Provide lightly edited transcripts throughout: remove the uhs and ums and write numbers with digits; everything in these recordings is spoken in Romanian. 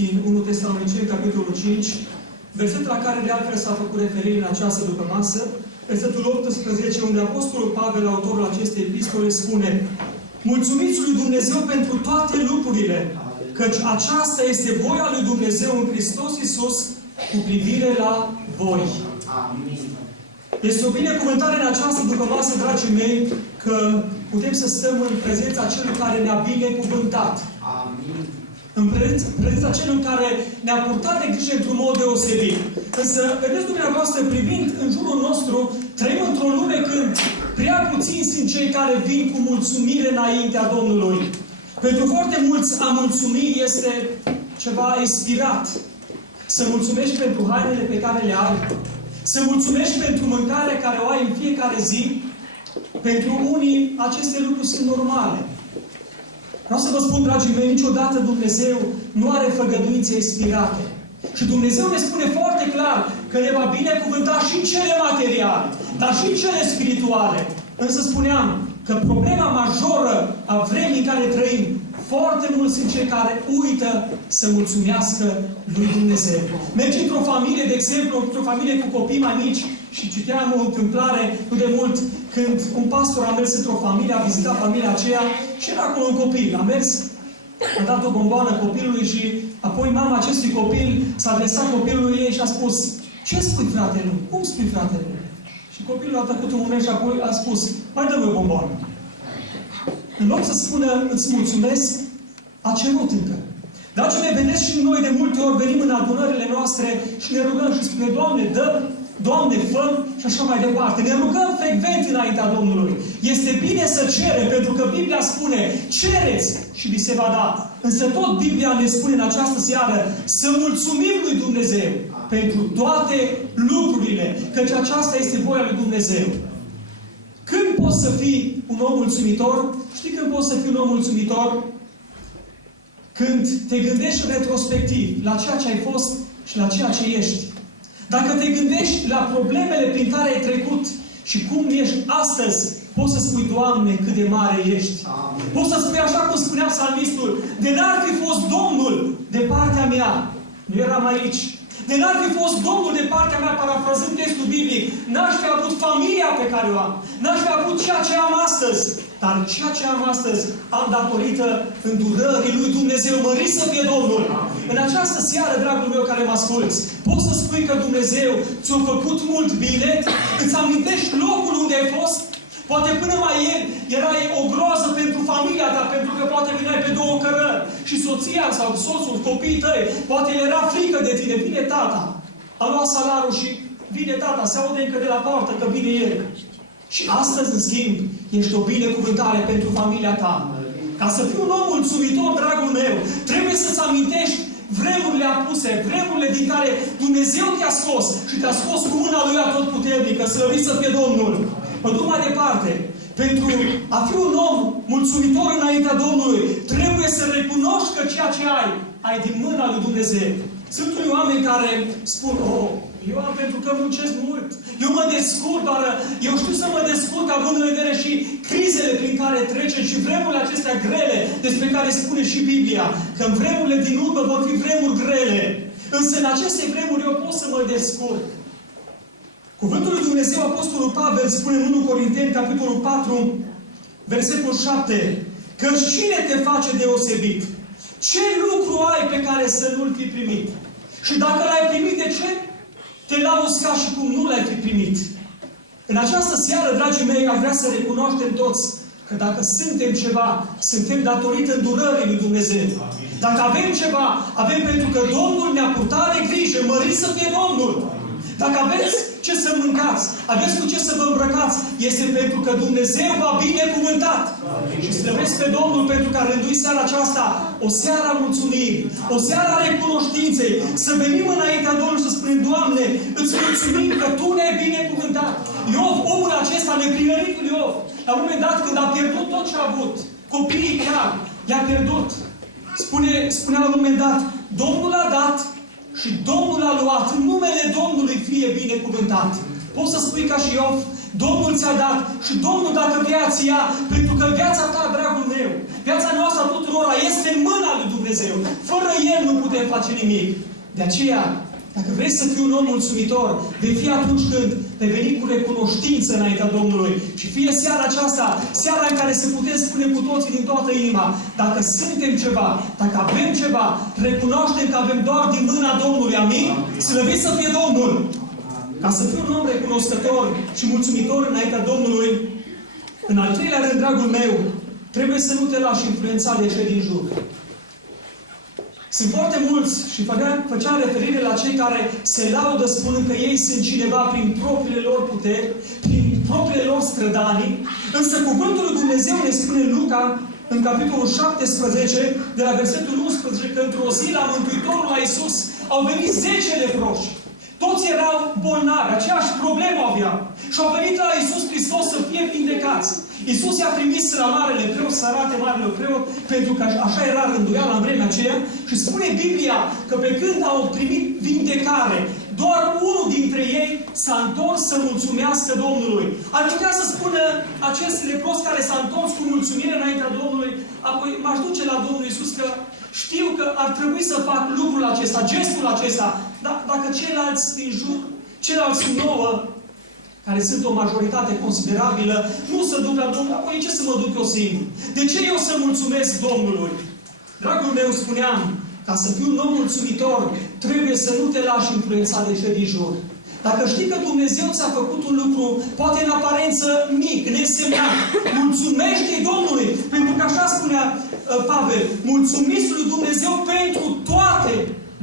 din 1 Tesaloniceni, capitolul 5, versetul la care de altfel s-a făcut referire în această dupămasă, versetul 18, unde Apostolul Pavel, autorul acestei epistole, spune: mulțumiți lui Dumnezeu pentru toate lucrurile, căci aceasta este voia lui Dumnezeu în Hristos Iisus cu privire la voi. Amin. Este o binecuvântare în această dupămasă, dragii mei, că putem să stăm în prezența celui care ne-a binecuvântat. Amin. În prezența celui care ne-a purtat de grijă într-un mod deosebit. Însă, vedeți dumneavoastră, privind în jurul nostru, trăim într-o lume când prea puțini sunt cei care vin cu mulțumire înaintea Domnului. Pentru foarte mulți, a mulțumi este ceva expirat. Să mulțumești pentru hainele pe care le ai, să mulțumești pentru mâncarea care o ai în fiecare zi. Pentru unii, aceste lucruri sunt normale. Vreau să vă spun, dragii mei, niciodată Dumnezeu nu are făgăduințe expirate. Și Dumnezeu ne spune foarte clar că ne va binecuvânta și în cele materiale, dar și în cele spirituale. Însă spuneam că problema majoră a vremii în care trăim, foarte mulți sunt cei care uită să mulțumească lui Dumnezeu. Mergi într-o familie, de exemplu, într-o familie cu copii mai mici și citeam o întâmplare nu de mult când un pastor a mers într-o familie, a vizitat familia aceea și era acolo un copil. A mers, a dat o bomboană copilului și apoi mama acestui copil s-a adresat copilului ei și a spus: ce spui, fratelui? Cum spui, fratelui? Și copilul a tăcut un moment și apoi a spus: mai dă-mi o bomboană. În loc să spună îți mulțumesc, a cerut încă. Dragii mei, vedeți, și noi de multe ori venim în adunările noastre și ne rugăm și spune: Doamne, dă, Doamne, fă, și așa mai departe. Ne rugăm frecvent înaintea Domnului. Este bine să cerem, pentru că Biblia spune: cereți și vi se va da. Însă tot Biblia ne spune în această seară să mulțumim lui Dumnezeu pentru toate lucrurile, căci aceasta este voia lui Dumnezeu. Când poți să fii un om mulțumitor? Știi când poți să fii un om mulțumitor? Când te gândești retrospectiv la ceea ce ai fost și la ceea ce ești. Dacă te gândești la problemele prin care ai trecut și cum ești astăzi, poți să spui: Doamne, cât de mare ești. Amin. Poți să spui așa cum spunea psalmistul: de n-ar fi fost Domnul de partea mea, nu eram aici. De n-ar fi fost Domnul de partea mea, parafrazând textul biblic, n-aș fi avut familia pe care o am, n-aș fi avut ceea ce am astăzi. Dar ceea ce am astăzi am datorită îndurării lui Dumnezeu. Mărit să fie Domnul! În această seară, dragul meu care mă asculți, poți să spui că Dumnezeu ți-a făcut mult bine? Îți amintești locul unde ai fost? Poate până mai ieri erai o groază pentru familia ta, pentru că poate vineai pe două cărări și soția sau soțul, copiii tăi, poate le era frică de tine. Vine tata, a luat salarul și vine tata, se aude încă de la poartă că vine el. Și astăzi, în schimb, ești o binecuvântare pentru familia ta. Ca să fii un om mulțumitor, dragul meu, trebuie să-ți amintești vremurile apuse, vremurile din care Dumnezeu te-a scos și te-a scos cu mâna Lui Atotputernică, slăvit să fie Domnul. Mă duc mai departe. Pentru a fi un om mulțumitor înaintea Domnului, trebuie să recunoști că ceea ce ai din mâna lui Dumnezeu. Sunt unii oameni care spun: eu am pentru că muncesc mult. Eu mă descurc, dar eu știu să mă descurc având în vedere și crizele prin care trecem și vremurile acestea grele despre care spune și Biblia. Că în vremurile din urmă vor fi vremuri grele. Însă în aceste vremuri eu pot să mă descurc. Cuvântul lui Dumnezeu, Apostolul Pavel spune în 1 Corinteni, capitolul 4, versetul 7, că cine te face deosebit? Ce lucru ai pe care să nu-l fi primit? Și dacă l-ai primit, de ce te lauzi ca și cum nu l-ai fi primit? În această seară, dragii mei, aș vrea să recunoaștem toți că dacă suntem ceva, suntem datorită îndurării lui Dumnezeu. Dacă avem ceva, avem pentru că Domnul ne-a purtat de grijă, mărit să fie Domnul. Dacă aveți ce să mâncați, aveți cu ce să vă îmbrăcați, este pentru că Dumnezeu v-a binecuvântat. Și slăvesc pe Domnul pentru că a rânduit seara aceasta o seară a mulțumirii, o seară a recunoștinței, să venim înaintea Domnului și să spunem: Doamne, îți mulțumim că Tu ne-ai binecuvântat. Iov, omul acesta, neprihănitul Iov, la un moment dat, când a pierdut tot ce a avut, copiii chiar, i-a pierdut. Spunea la un moment dat: Domnul a dat și Domnul a luat. În numele Domnului fie binecuvântat. Poți să spui ca și Iov Domnul ți-a dat și Domnul dacă vrea ți ia, pentru că viața ta, dragul meu, viața noastră tuturor este în mâna lui Dumnezeu. Fără El nu putem face nimic. De aceea, dacă vrei să fii un om mulțumitor, vei fi atunci când vei veni cu recunoștință înaintea Domnului. Și fie seara aceasta, seara în care să putem spune cu toții din toată inima, dacă suntem ceva, dacă avem ceva, recunoaștem că avem doar din mâna Domnului. Amin? Slăvit să fie Domnul! Ca să fii un om recunoscător și mulțumitor înaintea Domnului, în al treilea rând, dragul meu, trebuie să nu te lași influența de cei din jur. Sunt foarte mulți și făcea referire la cei care se laudă spunând că ei sunt cineva prin propriile lor puteri, prin propriile lor strădanii, însă cuvântul lui Dumnezeu ne spune în Luca, în capitolul 17, de la versetul 11, că într-o zi la Mântuitorul la Iisus au venit 10 leproși. Toți erau bolnavi, aceeași problemă aveau. Și au venit la Iisus Hristos să fie vindecați. Iisus i-a trimis la marele preot să arate marele preot, pentru că așa era rânduiala în vremea aceea. Și spune Biblia că pe când au primit vindecare, doar unul dintre ei s-a întors să mulțumească Domnului. Ar putea să spună acest lepros care s-a întors cu mulțumire înaintea Domnului, apoi m-aș duce la Domnul Iisus că știu că ar trebui să fac lucrul acesta, gestul acesta, dar dacă ceilalți din jur, ceilalți 9, care sunt o majoritate considerabilă, nu se duc la Domnul, apoi ce să mă duc eu singur? De ce eu să mulțumesc Domnului? Dragul meu, spuneam, ca să fii un om mulțumitor, trebuie să nu te lași influențat de cei din jur. Dacă știi că Dumnezeu ți-a făcut un lucru, poate în aparență mic, nesemnat, mulțumește-i Domnului, pentru că așa spunea Pavel, mulțumiți lui Dumnezeu pentru toate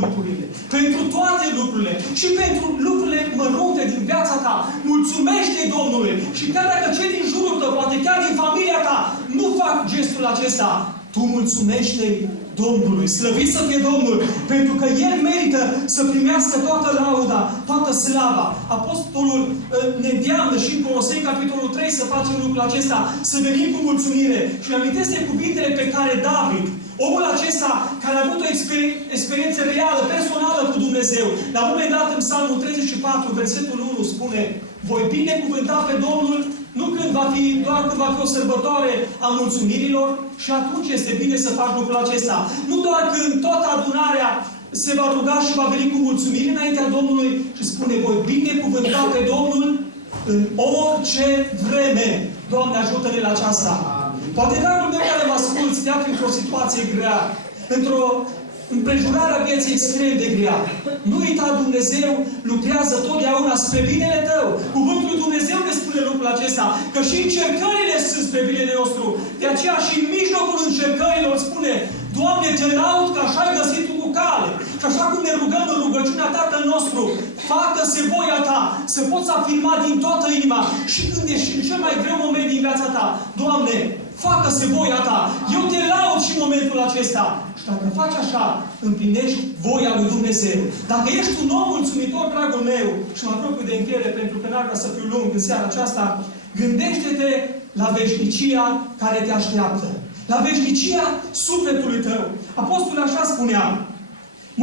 lucrurile. Pentru toate lucrurile. Și pentru lucrurile mărunte din viața ta. Mulțumește-i Domnului. Și chiar dacă cei din jurul tău, poate chiar din familia ta, nu fac gestul acesta, tu mulțumește-i Domnului. Slăvit să fie Domnul. Pentru că El merită să primească toată lauda, toată slava. Apostolul ne îndeamnă și în Coloseni, capitolul 3, să facem lucrul acesta, să venim cu mulțumire. Și amintesc de cuvintele pe care David, omul acesta care a avut o experiență reală, personală cu Dumnezeu, la un moment dat în Psalmul 34, versetul 1 spune: voi binecuvânta pe Domnul nu când va fi, doar când va fi o sărbătoare a mulțumirilor, și atunci este bine să faci lucrul acesta. Nu doar când toată adunarea se va ruga și va veni cu mulțumiri înaintea Domnului, și spune: voi binecuvânta pe Domnul în orice vreme. Doamne, ajută-ne la aceasta. Poate, dragul meu care mă asculți, te afli într-o situație grea, într-o împrejurare a vieții extrem de grea. Nu uita, Dumnezeu lucrează totdeauna spre binele tău. Cuvântul lui Dumnezeu ne spune lucrul acesta, că și încercările sunt spre binele nostru. De aceea și în mijlocul încercărilor spune: Doamne, te laud că așa ai găsit tu cu cale. Și așa cum ne rugăm în rugăciunea Tatăl nostru, facă-se voia ta, să poți afirma din toată inima și când ești în cel mai greu moment din viața ta: Doamne, facă-se voia ta. Eu te laud și în momentul acesta. Și dacă faci așa, împlinești voia lui Dumnezeu. Dacă ești un om mulțumitor, dragul meu, și mă apropiu de încheiere pentru că n-ar vrea să fiu lung în seara aceasta, gândește-te la veșnicia care te așteaptă. La veșnicia sufletului tău. Apostolul așa spunea: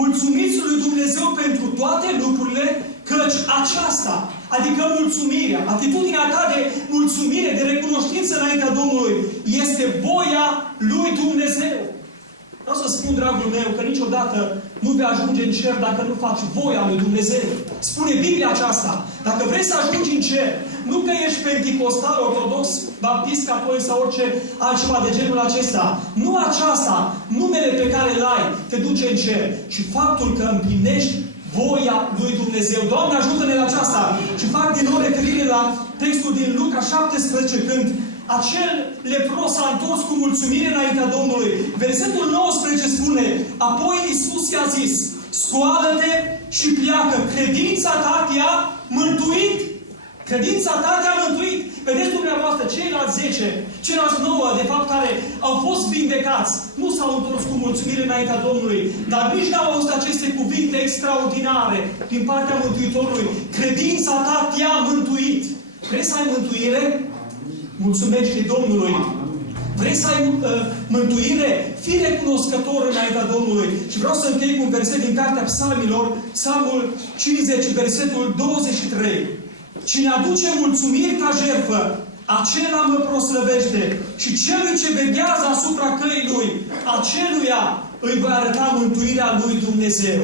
mulțumiți lui Dumnezeu pentru toate lucrurile, căci aceasta, adică mulțumirea, atitudinea ta de mulțumire, de recunoștință înaintea Domnului, este voia lui Dumnezeu. Vreau să spun, dragul meu, că niciodată nu vei ajunge în cer dacă nu faci voia lui Dumnezeu. Spune Biblia aceasta. Dacă vrei să ajungi în cer, nu că ești penticostal, ortodox, baptist, catolic sau orice altceva de genul acesta. Nu aceasta, numele pe care îl ai, te duce în cer, ci faptul că împlinești voia lui Dumnezeu. Doamne, ajută-ne la aceasta. Și fac din nou referire la textul din Luca 17, când acel lepros s-a întors cu mulțumire înaintea Domnului. Versetul 19 spune: apoi Iisus i-a zis: scoală-te și pleacă. Credința ta te-a mântuit. Credința ta te-a mântuit. Vedeți dumneavoastră, ceilalți 10, ceilalți 9, de fapt, care au fost vindecați, nu s-au întors cu mulțumire înaintea Domnului, dar nici n-au auzit aceste cuvinte extraordinare din partea Mântuitorului. Credința ta te-a mântuit. Vrei să ai mântuire? Mulțumește-i Domnului. Vrei să ai mântuire? Fii recunoscător înaintea Domnului. Și vreau să închei cu un verset din Cartea Psalmilor, Psalmul 50, versetul 23. Cine aduce mulțumiri ca jertfă, acela mă proslăvește. Și celui ce veghează asupra căii lui, aceluia îi va arăta mântuirea lui Dumnezeu.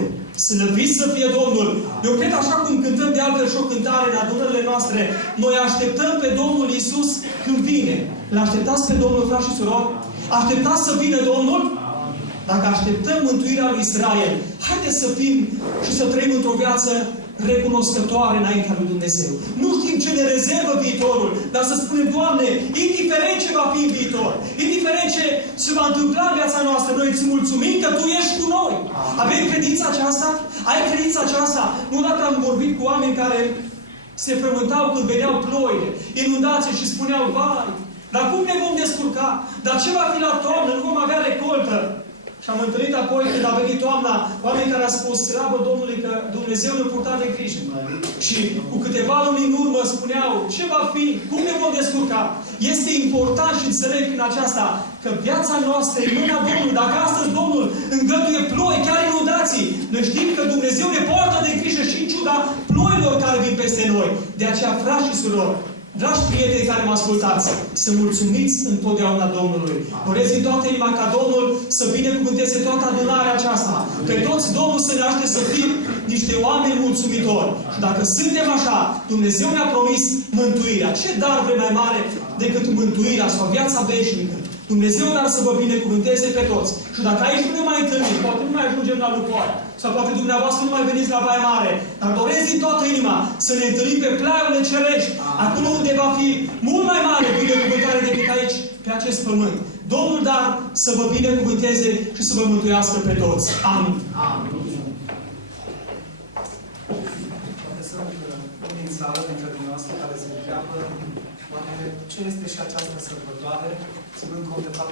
Slăvit să fie Domnul! Eu cred, așa cum cântăm de altfel și o cântare în adunările noastre, noi așteptăm pe Domnul Iisus când vine. L-așteptați pe Domnul, frați și surori? Așteptați să vină Domnul? Dacă așteptăm mântuirea lui Israel, haideți să fim și să trăim într-o viață recunoscătoare înaintea lui Dumnezeu. Nu știm ce ne rezervă viitorul, dar să spunem, Doamne, indiferent ce va fi în viitor, indiferent ce se va întâmpla în viața noastră, noi îți mulțumim că Tu ești cu noi. Avem credința aceasta? Ai credința aceasta? Nu dacă am vorbit cu oameni care se frământau când veneau ploile, inundații și spuneau, vai, dar cum ne vom descurca? Dar ce va fi la toamnă? Nu vom avea recoltă. Și am întâlnit apoi, când a venit toamna, oameni care au spus, slavă Domnului că Dumnezeu ne-a purtat de grijă. Și cu câteva luni în urmă spuneau, ce va fi? Cum ne vom descurca? Este important și înțeleg prin aceasta că viața noastră e în mâna Domnului. Dacă astăzi Domnul îngăduie ploi, chiar inundații, noi știm că Dumnezeu ne poartă de grijă și în ciuda ploilor care vin peste noi. De aceea, frați și surori, dragi prieteni care mă ascultați, să mulțumiți întotdeauna Domnului. Doresc din toată inima ca Domnul să binecuvânteze toată adunarea aceasta. Pe toți Domnul să ne ajute să fim niște oameni mulțumitori. Și dacă suntem așa, Dumnezeu ne-a promis mântuirea. Ce dar vrei mai mare decât mântuirea sau viața veșnică? Dumnezeu dar să vă binecuvânteze pe toți. Și dacă aici nu ne mai întâlnim, poate nu mai ajungem la Lucoare, sau poate dumneavoastră nu mai veniți la Baia Mare, dar doresc din toată inima să ne întâlnim pe plaiurile cerești, acolo unde va fi mult mai mare binecuvântare decât aici, pe acest pământ. Domnul dar să vă binecuvânteze și să vă mântuiască pe toți. Amin. Amin. Poate sunt unii în sală dintre dumneavoastră care se întreabă, oare ce este și această sărbătoare, ținând cont de faptul